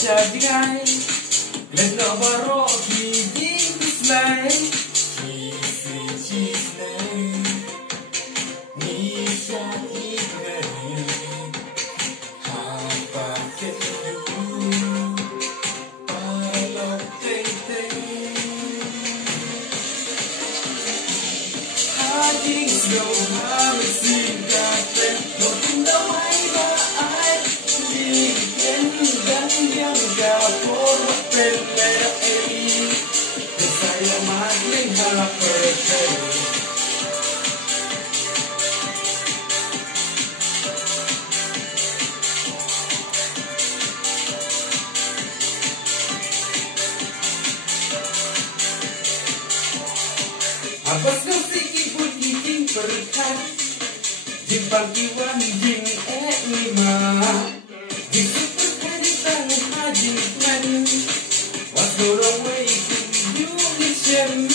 Shagai, let no borrow, giving this life. Cheese, Nisha, Hapa, get you, Palo, Hadi, slow, I'm a secret, looking the way that I begin. Yang gapur pelera ini, saya magling haperken. Abas ngasiki putih jing perkat, jing pangkiwan jing lima. What's the way you listen?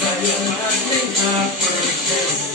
Saya magling haperken.